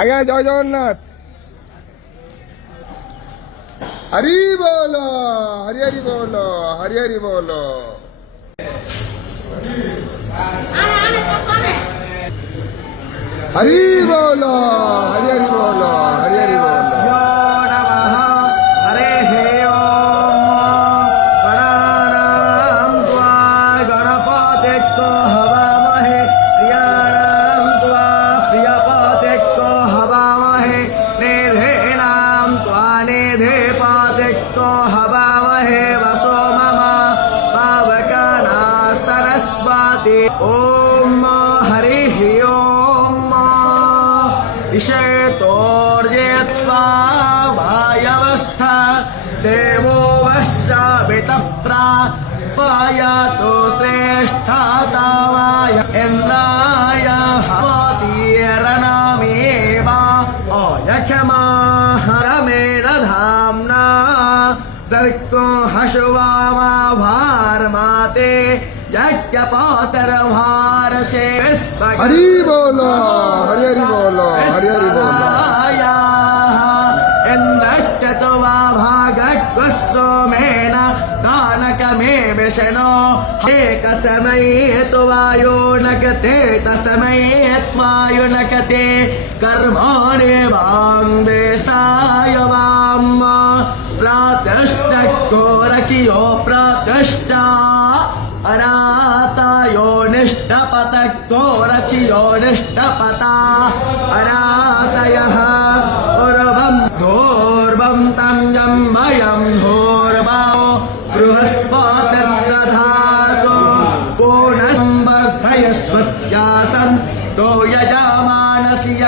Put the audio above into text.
আজ্ঞা জয় জগন্নাথ। হরি বল, হরি হরি বল, হরি হরি বল। হরি বল, হরি হরি বল, হরি হরি বল। ओम हरिः ओम इषेतोर्जेत्वा वायवस्था देवो वश्रावितप्रापायातो श्रेष्ठातावाय इन्द्राय हवतीर्नमेवा अयक्षमाहरमेण धाम्ना दर्को हशुवामा भारमाते हरि बोलो, हरि हरि बोलो, हरि हरि बोलो। इंद्रश्चतुवा भागस्वमेन तानकमे विषणो एकसमये तु वायो नकते तस्मये त्वायो नकते कर्माणि वाङ्देशाय वाम प्रातष्टको रचियो प्रातष्टा अनातायो निष्ठपतक्तो रचियो निष्ठपता अनातयः उर्वं धूर्वं तं यं वयं धूर्वाओ बृहस्पतिर्दधातु पूर्णसंवर्धयस्पत्यासन् तो यजमानस्य